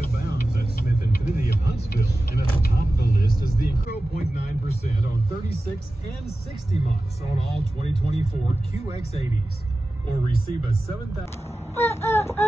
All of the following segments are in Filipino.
abounds at Smith Infinity of Huntsville, and at the top of the list is the 0.9% on 36 and 60 months on all 2024 QX80s, or receive a $7,000.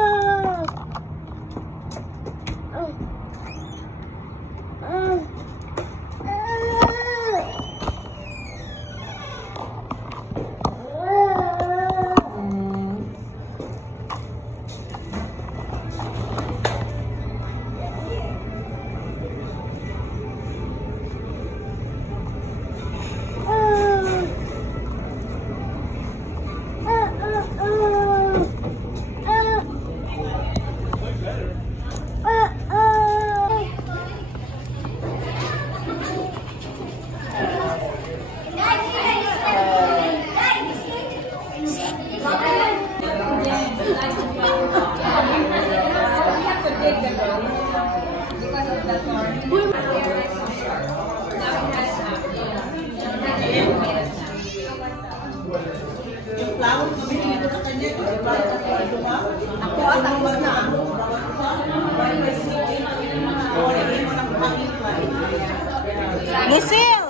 Lucille!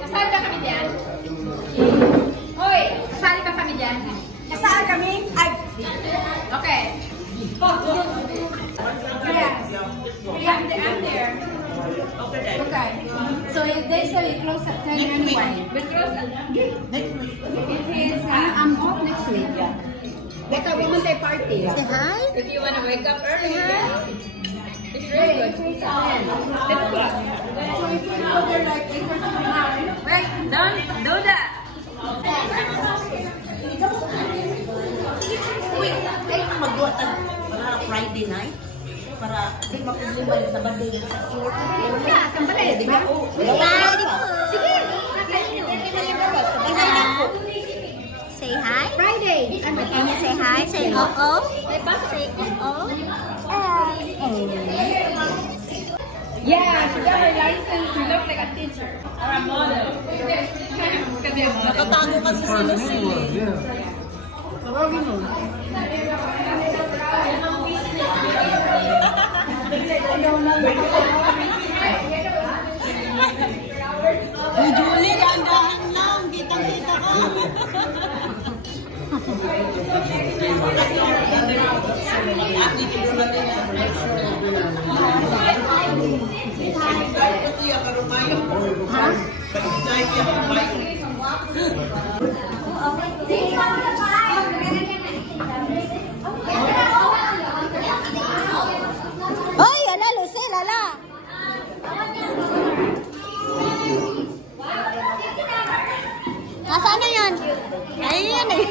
Kasali ba kami dyan? Hoy! Kasali ba kami dyan? Kasali kami? Ay! Okay. Yeah, I'm there. Okay. So they say you close at 10 anyway. We close at next week. It is, I'm off next week. Yeah. Becca, we want a party. Say hi? If you want to wake up early, it's really good. 6 o'clock. Right, don't do that. Wait, kayo mag-duwa para Friday night? Para di mapuliman sa birthday sa short. Yeah, sambali, di ba? Sige. Say hi. Friday. Can you say hi? Say oo. Say oo. Yeah, she got her license to look like a teacher or a model. Nakatago kasi si Lucille. Uy, Julie, dahan-dahan lang. Kitang-kita ka. Hoy, ala, Lucille, ala. Nasaan na yan? Ayun yan eh.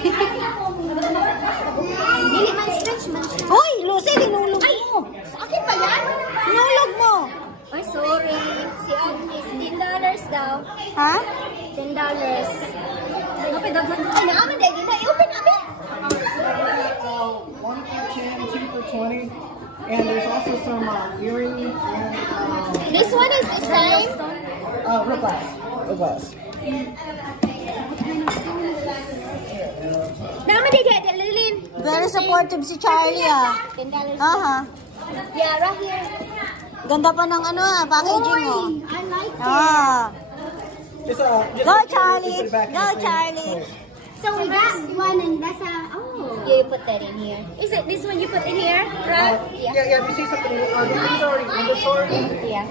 Dili man stretch man. Hoy, Lucille, inulog mo. Sa akin ba yan? Inulog mo. Ay, sorry. Si Agnes, $10 daw. Ha? $10. Open daghan. Ay, naaman dahil gina. I-open namin. 1 for 10, 2 for 20, and there's also some earrings and This one is the same. real glass. Real glass. Naaman dahil gina. Lilin. Very supportive si Charlie ah. $10. Aha. Yeah, right here. Ganda pa ng ano ah, packaging mo. I like it. Ah. Just, Go Charlie! put it back in Go the same Charlie! place. So we got one and that's you put that in here. Is it this one you put in here? Right? Yeah. If you see something, these are already inventory. Yeah.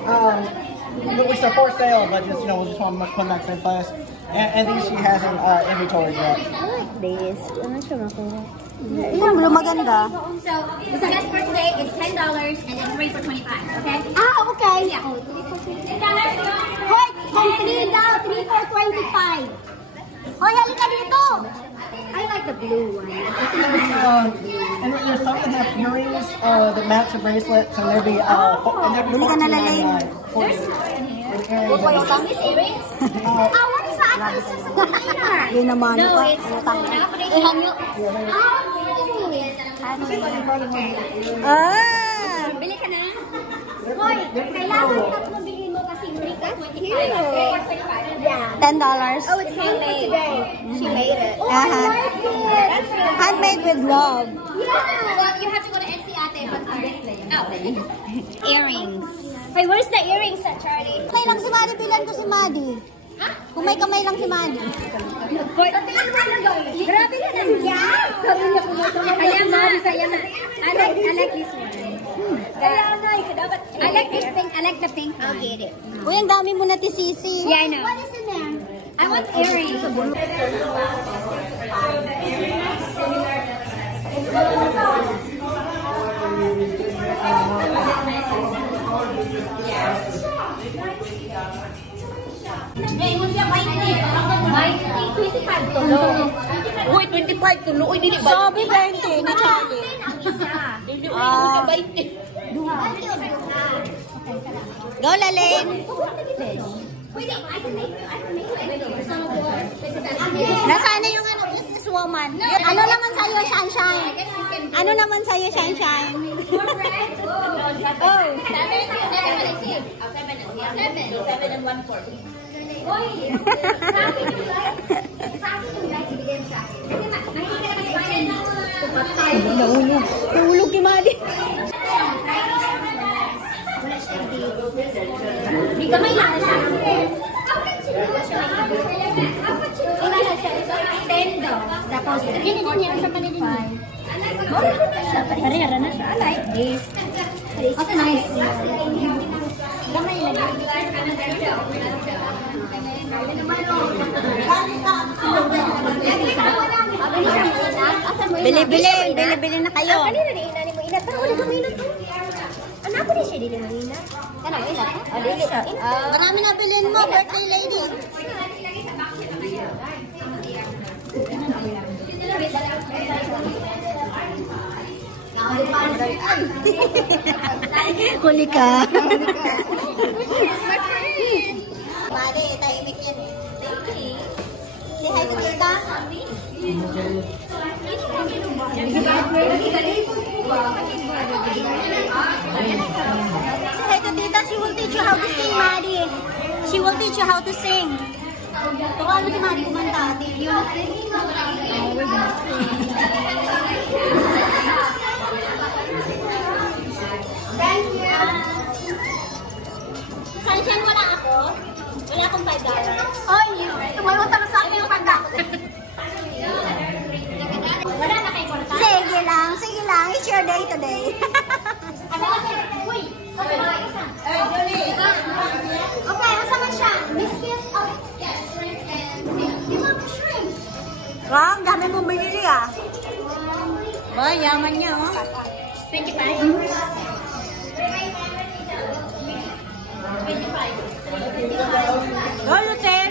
Which are for sale, but just we just want to put them in that same place. And these she has in inventory yet. I like this. Ano siya makuha? Ito, maganda. So, just for today, it's $10 and then 3 for 25, okay? Ah, okay. Yeah. Oh, 3 for 25. Hoy, kung 3 daw, 3 for 25. Hoy, halika dito. I like the blue one. And there's some that have earrings that match the bracelets, and they'll be Bili ka na lalay. What is that? It's just a container. Hindi naman. No, it's hangyo. Ah! Bili ka na? Hoy, kailangan tatlong bilhin mo kasi 3 ka 25. Yeah. $10. Oh, it's handmade today. She made it. Oh, Uh-huh. I like it. Handmade. made with love. Yeah. Well, you have to go to NC Ate. Earrings. Hey, where's the earrings at, Charlie? Kamay lang si Maddie, bilan ko si Maddie. Ha? Kung may kamay lang si Maddie. Grabe ka na. Yeah! Sabi niya kung may kamay. Ayan na. I like this one. I like this pink. I like the pink. I'll get it. Uy, ang dami mo na tisisi. Yeah, I know. What is in there? I want earrings. Hey, mo siya 20. 25 tulo. Uy, 25 tulo. Uy, dili ba? Sabi 20 ni Charlie. Dili mo 20. Go, Lalane. Nasaan na yung businesswoman? Ano naman sa'yo, Sunshine? Ano naman sa'yo, Sunshine? Oh. 7 and 1/4. Tulog kay Maddie. Di kamay lang siya. Tapos, yun niya sa panilin mo. Parehara na siya. I like this. Also nice. Gamay lang. Bili na kayo. Kanina na inani mo inat. Pero wala kang inat. Anak ko din siya din mo inat. Kanang ilan? Dili. Marami na bilhin mo, birthday lady. Huli ka. Mali, tahimik yan eh. Say hi to tita. Say hi to tita. She will teach you how to sing, Maddie. She will teach you how to sing. Tuwa mo si Maddie kumanta. You will sing? Oh, we're gonna sing. Thank you. Sunshine, wala ako. Wala akong $5. Ay, tumayotang sa akin yung pagka. Wala na kayo kwarta? Sige lang. It's your day today. Ano kasi? Uy! Okay, masama siya. Biscuit? Oh, yes. Di ba ako shrimp? Wow, ang dami mong binili ah. Ba, yaman niya oh. 25? Go, Lucen!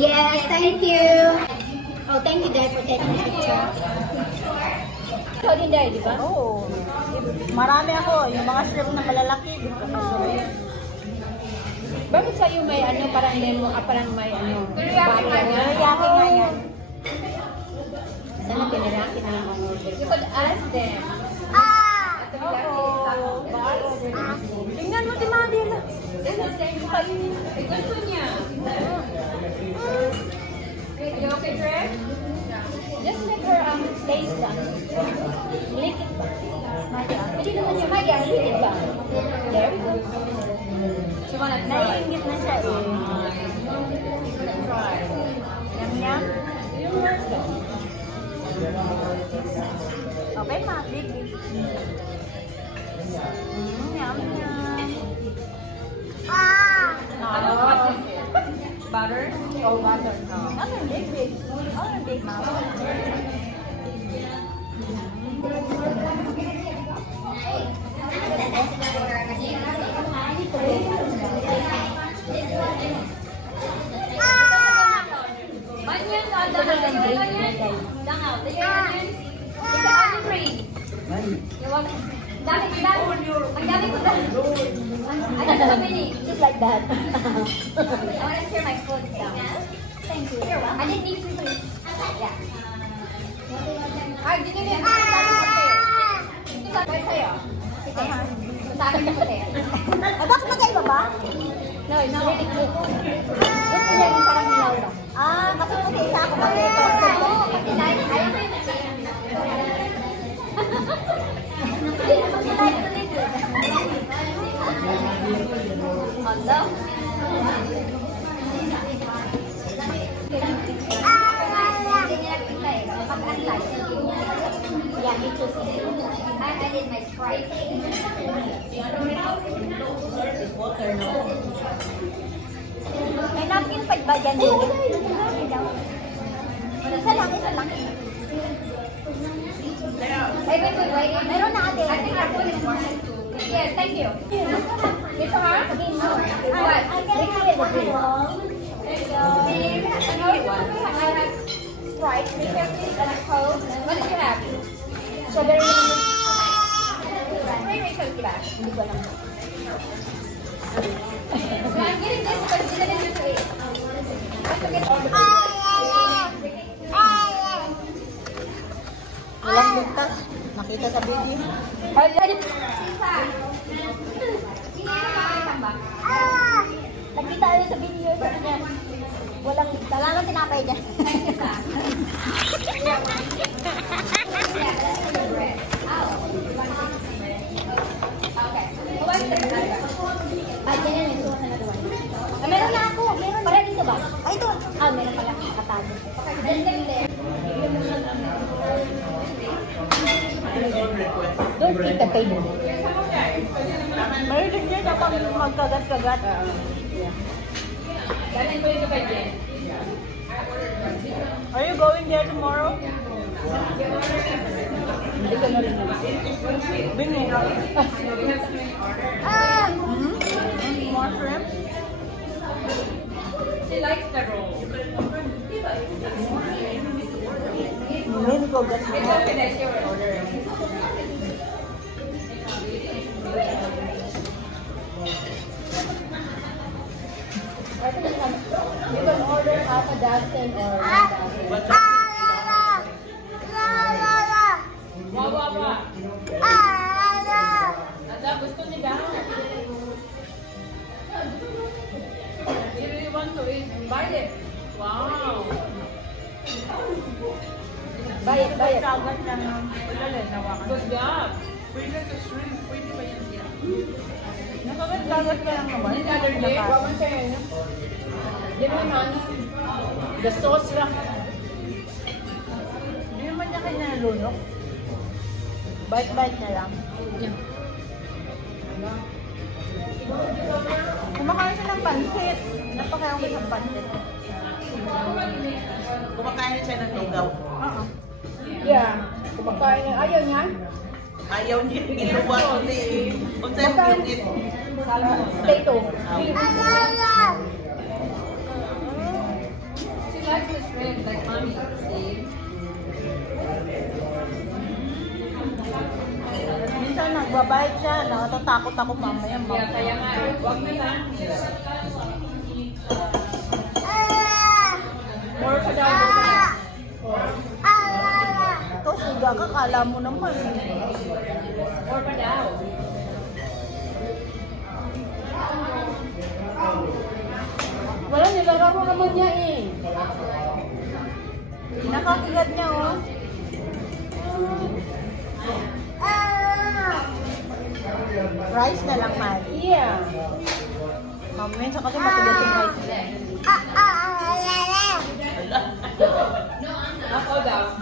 Yes, thank you. Oh, thank you, Dad, for taking the picture. Ikaw din, Dad, di ba? Oo. Marami ako. Yung mga shrimp na malalaki. Bakit sa'yo may ano, parang may ano? Teriyaki nga yan. Sana pinaraki na lang ang order. You could ask them. Tingnan mo si Maddie. Gusto niya. Are you okay, Dre? Just let her taste lang. Lick it ba? Pwede naman siya. Maya, lick it ba? There we go. Naiingit na siya eh. Try. Yum. Yung work lang. Okay, Maddie. Yum. Ano? Butter? Oh, butter. Ano yung big? Ano yung big, Mama? free. You're welcome. Ang dami ko dami. I don't know how many. Just like that. I want to share my food down. Thank you. You're welcome. I didn't need to please. Yeah. Ay, dito na yung ito sa akin sa'yo. Sige. Sa akin na puti. Bakit magkaiba ba? No, it's really cute. Gusto niya yung parang nilaw lang. Kasi puti isa ako kasi ito. Oo, kasi like, ayaw ko yung kasi like ito din. Hello? Yeah, me too. I did my Sprite. May napkin pa ba dyan din? Isa lang. Wait. Meron na ate. I think our food is more. Yes, thank you. Ito ha? What? I can have it with you. I have Sprite, 3 please, and a Coke. What did you have? Strawberry. Strawberry Coke ba? Hindi ko alam. So I'm getting this because it's going to eat. Don't forget all the Walang buntas. Nakita sa video. Sisa. Nakita yun sa video. Sabi niya, walang talagang tinapay dyan. Okay. Who wants the other one? Ay, ganyan yun. Suwan na naduwan. Meron na ako. Meron. Para dito ba? Ay, ito. Meron pala. Nakatago. Okay, then there. Don't eat the table. Mahilig niya kapag magkagat-kagat. Galing ko yung kapag yan. Are you going there tomorrow? Hindi ko na rin. Bingi. More shrimp? She likes the roll. Hindi ko get It's okay that she will order it. You can order half a dozen or 1 dozen. Wawa. Ada, gusto niya. You really want to eat? Buy it. Wow. Buy it. Kagat na ng ulalin. Nawakan. Good job. Pwede ka shrimp. Pwede ba yan siya? Nakagat-kagat ka lang naman. This other day, wawan sa inyo. Di mo man. The sauce lang. Hindi naman niya kayo nalunok. Bite-bite na lang. Yeah. Kumakain siya ng pansit. Napakain ko sa pansit. Kumakain siya ng lugaw. Oo. Yeah. Kumakain na. Ayaw niya. Ayaw niya giluwa kundi. Kung sa'yo yun. Potato. She likes the shrimp, like mommy. See? Minsan nagbabait siya. Natatakot ako mamaya. Yeah, kaya nga. Wag na lang. More sa daw. Ito, siga ka. Kala mo naman. Or pa daw. Wala, nilalaro naman niya eh. Nakakigat niya, oh. Rice na lang, man. Yeah. Minsan kasi matulit yung rice niya. Ako daw.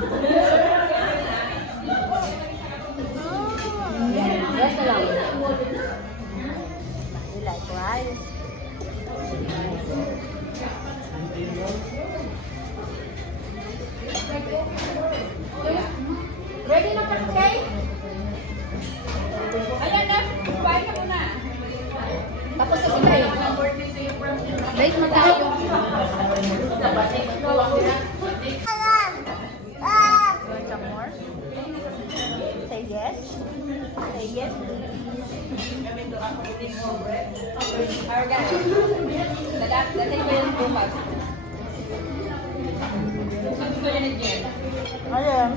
Rest na lang. You like rice? Ready na for cake? Ayan na. Kumain ka muna. Tapos sa break. Break mo tayo. Want some more? Ayan.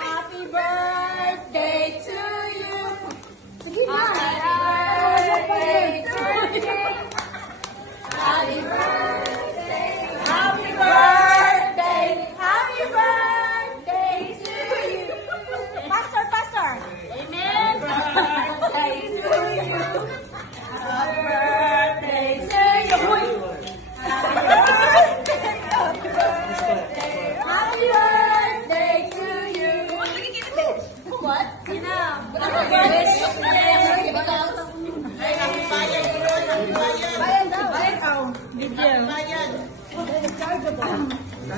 Happy birthday to you. Sige na. Happy birthday. Happy birthday. Happy birthday to you. Pastor, pastor. Amen. Birthday to you. Happy birthday to you. Happy birthday. Happy birthday. Happy birthday to you. What? Sina? Happy birthday. Bayan daw. Bayan daw. Video. Bayan.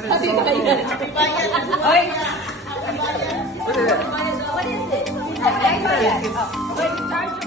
Happy bayan. Happy bayan. Oy. Happy bayan. What is it? Happy bayan. Oh. Wait, charge